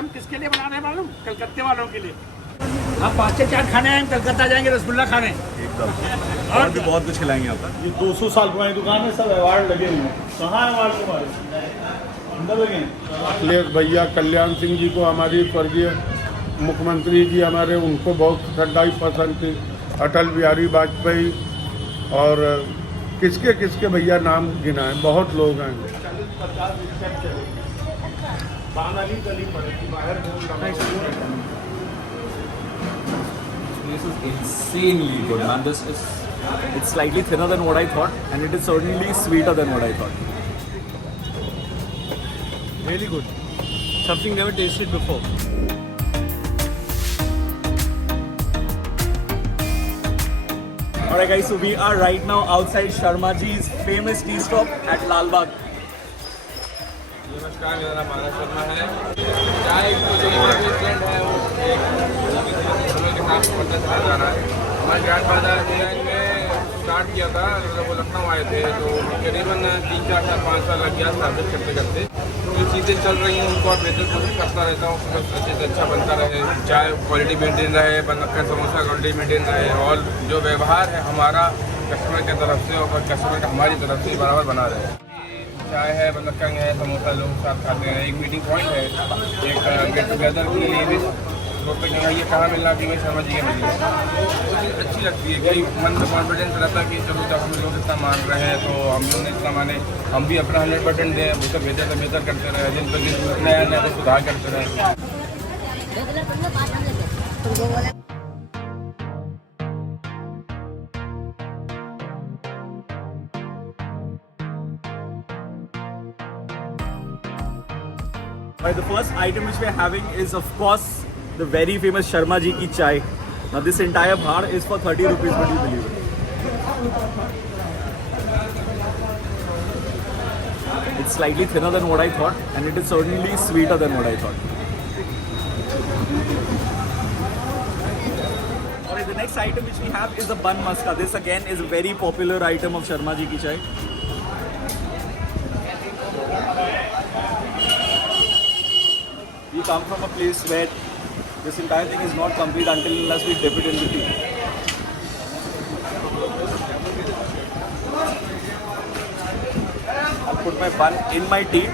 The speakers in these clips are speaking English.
हम किसके लिए बना रहे हैं मालूम? कलकत्ते वालों के लिए। आप 5 से 4 खाने आए, कलकत्ता जाएंगे रसगुल्ला खाने एकदम। और भी बहुत कुछ खिलाएंगे आपका। ये 200 साल पुरानी दुकान है, सब अवार्ड लगे हुए हैं। कहाँ अवार्ड तुम्हारे अंदर लगे हैं? अखिलेश भैया, कल्याण सिंह जी को हमारी स्वर्गीय मुख्यमंत्री जी हमारे, उनको बहुत श्रद्धाई पसंद थी। अटल बिहारी वाजपेयी और किसके किसके भैया नाम गिना है, बहुत लोग हैं। This is insanely good, man. It's slightly thinner than what I thought, and it is certainly sweeter than what I thought. Really good. Something never tasted before. Alright guys, so we are right now outside Sharma Ji's famous tea stop at Lal Bagh. नमस्कार, मेरा नाम मानस शर्मा है। चाय जो trend है वो समय के साथ बढ़ता चला जा रहा है। हमारे ग्रैंडफादर इंग्लैंड में स्टार्ट किया था, जब वो लखनऊ आए थे तो करीबन 3, 4 साल 5 साल लग गया स्टार्ट करते करते। जो चीज़ें चल रही हैं उनको और बेहतर कोशिश करता रहता हूँ, अच्छे से अच्छा बनता रहे, चाय क्वालिटी मेंटेन रहे, बनकर समोसा क्वालिटी मेंटेन रहे, और जो व्यवहार है हमारा कस्टमर की तरफ से और कस्टमर का हमारी तरफ से बराबर बना रहे। चाय है, बंदरकंग है, समोसा लोग साथ खाते हैं, एक मीटिंग पॉइंट है, एक गेट टुगेदर के लिए भी दोस्तों के ये कहाँ मिलना चाहिए, शर्मा जी के मिलिए। वो चीज़ अच्छी लगती है कि मन में कॉन्फिडेंस रहता है कि चलो जब हम लोग इतना मान रहे हैं तो हम लोग ने इतना माने, हम भी अपना 100% दें, वो सब बेहतर से बेहतर करते रहे, दिन पर दिन नया नया तो सुधार करते रहे। Right, the first item which we are having is of course the very famous Sharma Ji ki chai. Now this entire bar is for 30 rupees, would you believe it? It's slightly thinner than what I thought, and it is certainly sweeter than what I thought. Alright, the next item which we have is the bun maska. This again is a very popular item of Sharma Ji ki chai. We come from a place where this entire thing is not complete until unless we dip it in the tea. I'll put my bun in my tea.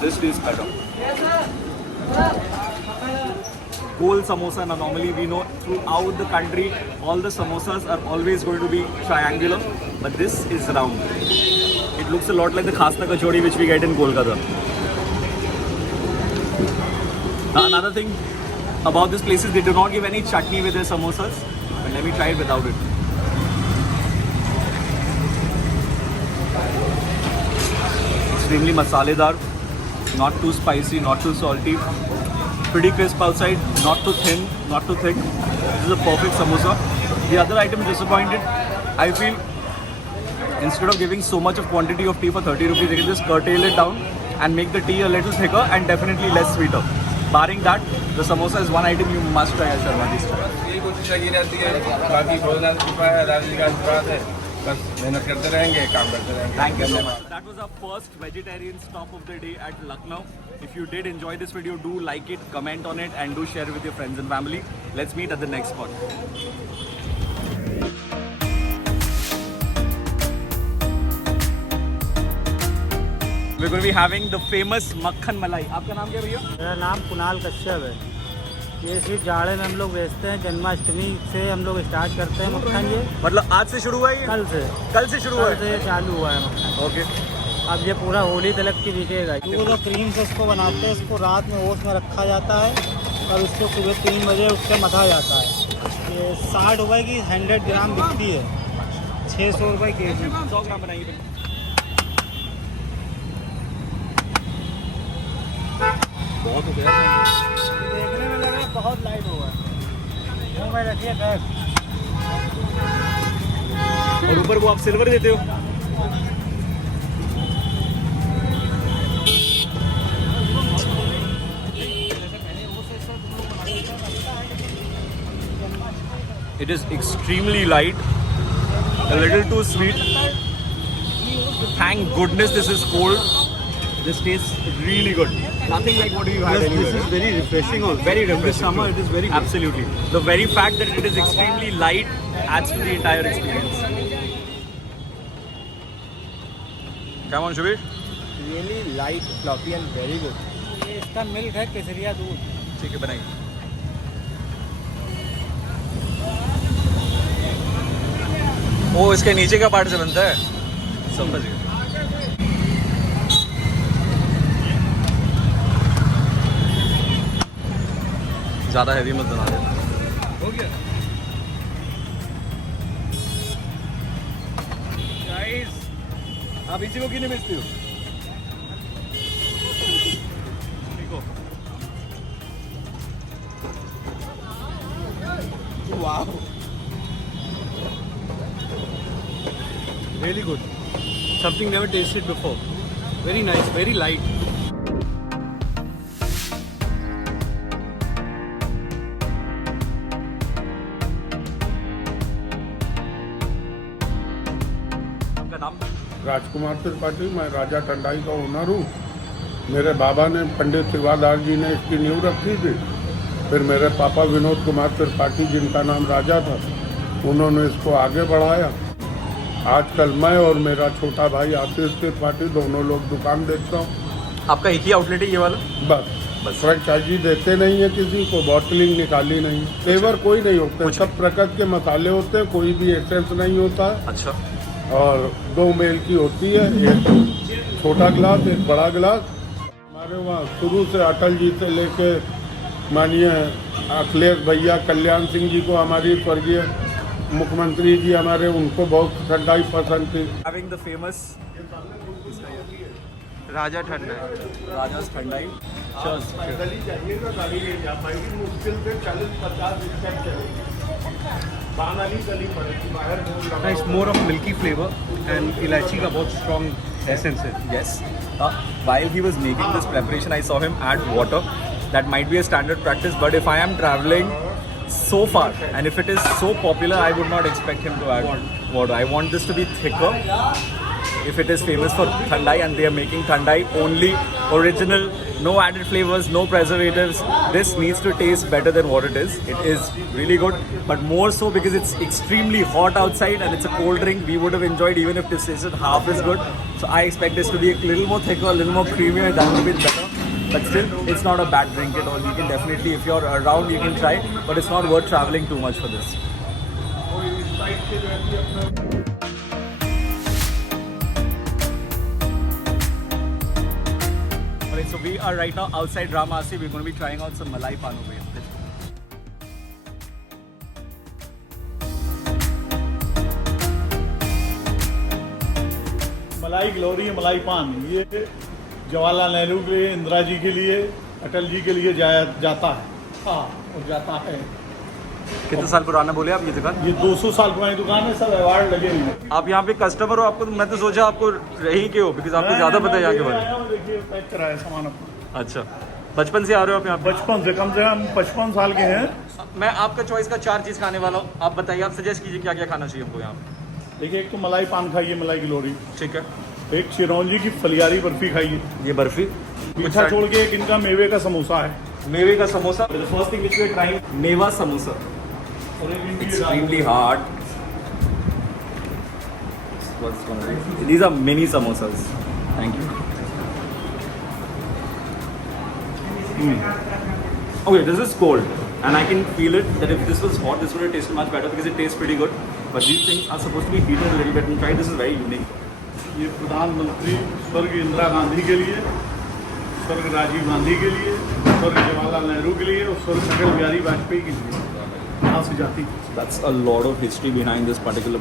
This tastes better. Goal samosa. Now normally we know throughout the country all the samosas are always going to be triangular, but this is round. It looks a lot like the khasta kachori which we get in Kolkata. Now another thing about this place is they do not give any chutney with their samosas. But let me try it without it. Extremely masaledar, not too spicy, not too salty. Pretty crisp outside, not too thin, not too thick. This is a perfect samosa. The other item disappointed. I feel instead of giving so much of quantity of tea for 30 rupees, they can just curtail it down and make the tea a little thicker and definitely less sweeter. Barring that, the samosa is one item you must try at Sharma Ji's. यही कोशिश लगी रहती है, बाकी भोजनालय की कृपा है, राज जी का आशीर्वाद है, बस मेहनत करते रहेंगे, काम करते रहेंगे। Thank you so much. That was our first vegetarian stop of the day at Lucknow. If you did enjoy this video, do like it, comment on it, and do share it with your friends and family. Let's meet at the next spot. We're going to be having the famous Makhan Malai. आपका नाम क्या भैया? मेरा नाम कुणाल कश्यप है। ये sweet जाड़े में हम लोग बेचते हैं, जन्माष्टमी से हम लोग स्टार्ट करते हैं मक्खन। ये मतलब आज से शुरू हुआ है ये? कल से शुरू हुआ है। कल से चालू हुआ है मक्खन। ओके। अब ये पूरा होली तलक की बिकेगा। दूध और क्रीम से इसको बनाते हैं, इसको रात में ओस में रखा जाता है और उसको सुबह 3 बजे उठ कर मथा जाता है। ये 60 रुपये की 100 ग्राम बिकती है, 600 रुपये केजी। 100 ग्राम बनाइए। बहुत हो गया। देखने में लगा बहुत लाइट हुआ है। मुँह में रखिए बस। और ऊपर वो आप सिल्वर देते हो? It is extremely light, a little too sweet. Thank goodness this is cold. This tastes really good. Nothing like what you had anywhere. This is very refreshing also. Very refreshing. In this summer it is very good. Absolutely. The very fact that it is extremely light adds to the entire experience. Come on, Shubir. Really light, fluffy and very good. ये इसका milk है केसरिया दूध. ठीक है, बनाइए. वो इसके नीचे का पार्ट से बनता है. समझ गए. ज़्यादा हैवी मत बना देना. हो गया. गाइस, आप इसी को क्यों नहीं बेचते हो? Wow. Really good. Something never tasted before. Very nice, very light. आपका नाम? राजकुमार त्रिपाठी, मैं राजा ठंडाई का ओनर हूँ. मेरे बाबा ने पंडित सेवादार जी ने इसकी नींव रखी थी. फिर मेरे पापा विनोद कुमार त्रिपाठी, जिनका नाम राजा था, उन्होंने इसको आगे बढ़ाया. आजकल मैं और मेरा छोटा भाई आशीष त्रिपाठी दोनों लोग दुकान देखता हूँ. आपका एक ही आउटलेट है ये वाला? बस फ्रेंचाइजी देते नहीं है किसी को, बॉटलिंग निकाली नहीं. फ्लेवर कोई नहीं होता, सब प्रकृति के मसाले होते हैं, कोई भी एसेंस नहीं होता है. अच्छा. और 2 मेल की होती है, एक छोटा गिलास एक बड़ा गिलास. हमारे वहाँ शुरू से अटल जी से लेके माननीय अखिलेश भैया, कल्याण सिंह जी को, हमारी स्वर्गीय मुख्यमंत्री जी हमारे, उनको बहुत ठंडाई पसंद थी. Having the famous राजा ठंडा. Raja's ठंडाई. पैदल ही जाइएगा, गाड़ी ले जा पाएगी. मुश्किल से 40-50 स्टेप चलेगी. बानाली गली पड़ेगी बाहर. It's more of milky flavor and इलायची का बहुत strong essence है. Yes. While he was making this preparation, I saw him add water. That might be a standard practice, but if I am traveling so far and if it is so popular, I would not expect him to add water. I want this to be thicker. If it is famous for Thandai and they are making Thandai only original, no added flavors, no preservatives, this needs to taste better than what it is. It is really good, but more so because it's extremely hot outside and it's a cold drink. We would have enjoyed even if this tasted half as good. So I expect this to be a little more thicker, a little more creamier. That would be better. But still, it's not a bad drink at all. You can definitely, if you're around, you can try. But it's not worth traveling too much for this. Alright, so we are right now outside Ramasi. We're going to be trying out some Malai Pan over here. Let's go. मलाई glory, मलाई पान, ये जवाहरलाल नेहरू के लिए, इंदिरा जी के लिए, अटल जी के लिए जाता है. हाँ, और जाता है. कितने साल पुराना बोले आप ये दुकान? ये 200 साल पुरानी दुकान है, सब अवार्ड लगे हुए हैं. आप यहाँ पे कस्टमर हो, आपको मैं तो सोचा आपको रही के हो, बिकॉज आपको ज्यादा पता है यहाँ के बारे में. देखिए पैक कराया सामान अपना. अच्छा, बचपन से आ रहे हो आप यहाँ पे? बचपन से, कम से कम 55 साल के हैं. मैं आपका चॉइस का 4 चीज़ खाने वाला हूँ. आप बताइए, आप सजेस्ट कीजिए क्या क्या खाना चाहिए हमको यहाँ पे. देखिए, एक तो मलाई पान खाइए, मलाई ग्लोरी. ठीक है. एक चिरौंजी की फलियारी बर्फी खाइए. ये बर्फी मीठा छोड़ के एक इनका मेवे का समोसा है. मेवे का samosa. The first thing which we are trying, मेवा samosa. Extremely hard. What's going on? These are mini samosas. Thank you. Okay, this is cold, and I can feel it that if this was hot, this would have tasted much better because it tastes pretty good. But these things are supposed to be heated a little bit and try. This is very unique. ये प्रधानमंत्री स्वर्ग इंदिरा गांधी के लिए, स्वर्ग राजीव गांधी के लिए, स्वर्ग जवाहरलाल नेहरू के लिए और स्वर्ग अटल बिहारी वाजपेयी के लिए यहाँ से जाती. That's a lot of history behind this particular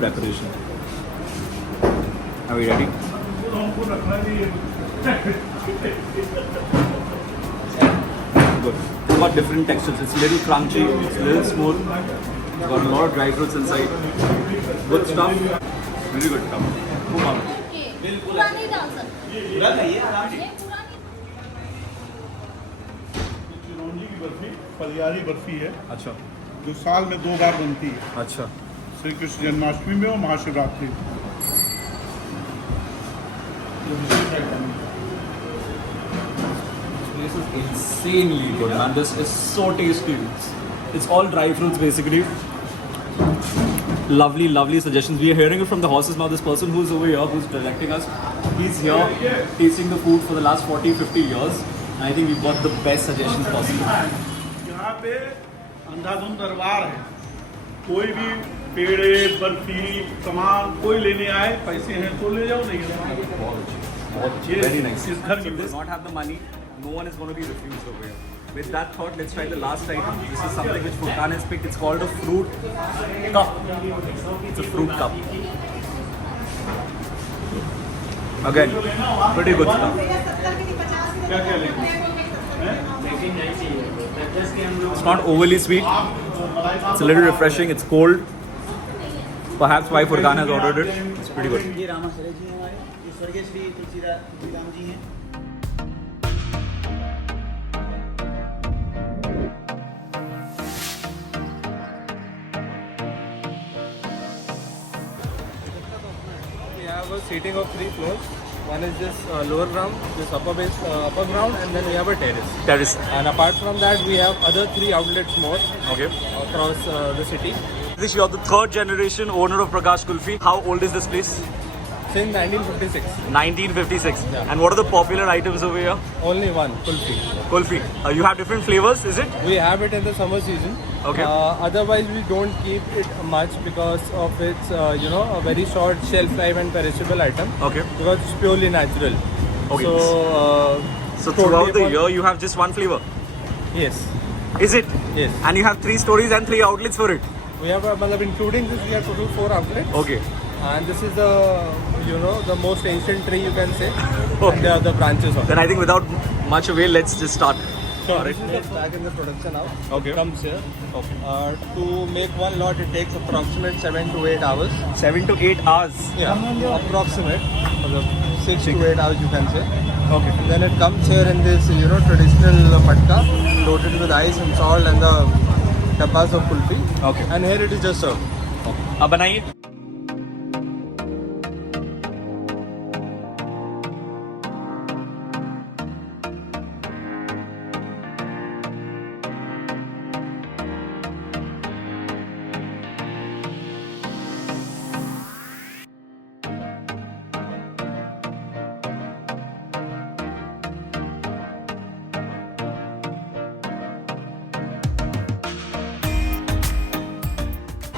preparation. Are we ready? हमको रखना चाहिए. Good. It's got different textures. It's a little crunchy, it's a little smooth. It's got a lot of dry fruits inside. Good stuff. Really good stuff. Move on. पूरा नहीं डाल सकते. पूरा नहीं आराम से. चिरौंजी की बर्फी फलियारी बर्फी है. अच्छा. जो साल में 2 बार बनती है. अच्छा. श्री कृष्ण जन्माष्टमी में और Mahashivratri. This is insanely good, man. This is so tasty. It's all dry fruits basically. Lovely, lovely suggestions. We are hearing it from the horses now. This person who's over here, who's directing us, he's here tasting the food for the last 40-50 years. And I think we've got the best suggestions possible. यहाँ पे अंधाधुंध दरबार है, कोई भी पेड़े बर्फी सामान कोई लेने आए, पैसे हैं तो ले जाओ, नहीं है तो Very nice. इस घर So की does not have the money. No one is going to be refused over here. With that thought, let's try the last item. This is something which Furqan has picked. It's called a fruit cup. It's a fruit cup. Again, pretty good stuff. क्या क्या लेंगे? It's not overly sweet. It's a little refreshing. It's cold. Perhaps why Furqan has ordered it. It's pretty good. ये रामाश्रय जी हैं हमारे, ये स्वर्गीय श्री तुलसीराम जी हैं। We have a seating of 3 floors. One is this lower ground, this upper ground, and then we have a terrace. Terrace. And apart from that, we have other 3 outlets more Okay. across the city. This you're the third generation owner of Prakash Kulfi. How old is this place? Since 1956, 1956. Yeah. And what are the popular items over here? only one kulfi. Kulfi. You have different flavors, is it? We have it in the summer season. Okay. Otherwise, we don't keep it much because of its, a very short shelf life and perishable item. Okay. Because it's purely natural. Okay. So, So throughout the year, you have just one flavor. yes, Is it? yes. And you have 3 stories and 3 outlets for it. We have, including this, we have total 4 outlets. Okay. And this is the most ancient tree you can say. And there are the branches of it. Then I think without much away, let's just start. So this is the back in the production house. Okay. It comes here. Okay. To make one lot, it takes approximate 7 to 8 hours. 7 to 8 hours. Yeah, approximate. 6 to 8 hours you can say. Okay. And then it comes here in this, traditional patka, loaded with ice and salt and the tapas of kulfi. Okay. And here it is just served. अब बनाइए.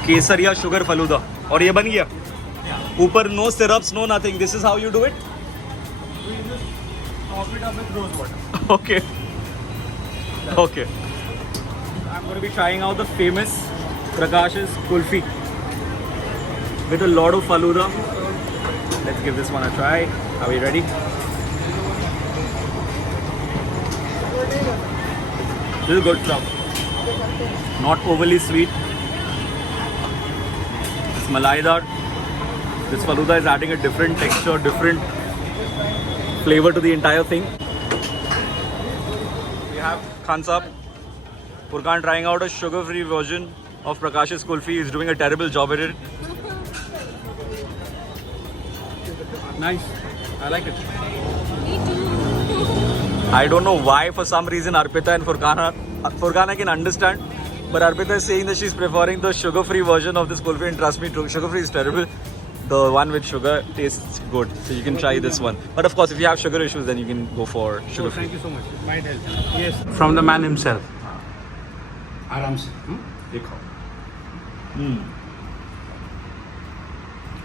केसरिया sugar falooda और ये बन गया ऊपर no syrups no nothing this is how you do it Top it up with rose water. okay okay I'm going to be trying out the famous Prakash's kulfi with a lot of faluda. Let's give this one a try. Are we ready? This is good stuff, not overly sweet. It's malaidar. This faluda is adding a different texture, different flavor to the entire thing. We have Khan Saab, Furqan trying out a sugar-free version of Prakash's kulfi. He's doing a terrible job at it. Nice, I like it. I don't know why, for some reason, Arpita and Furqan I can understand, but Arpita is saying that she's preferring the sugar-free version of this kulfi, and trust me, sugar-free is terrible. The one with sugar tastes good, so you can try this one. But of course, if you have sugar issues, then you can go for sugar-free. Thank you so much. It might help. Yes. From the man himself. आराम से. देखो.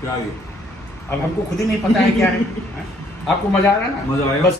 क्या ये? अब हमको खुद ही नहीं पता है क्या है. आपको मजा आ रहा है ना? मजा आया. बस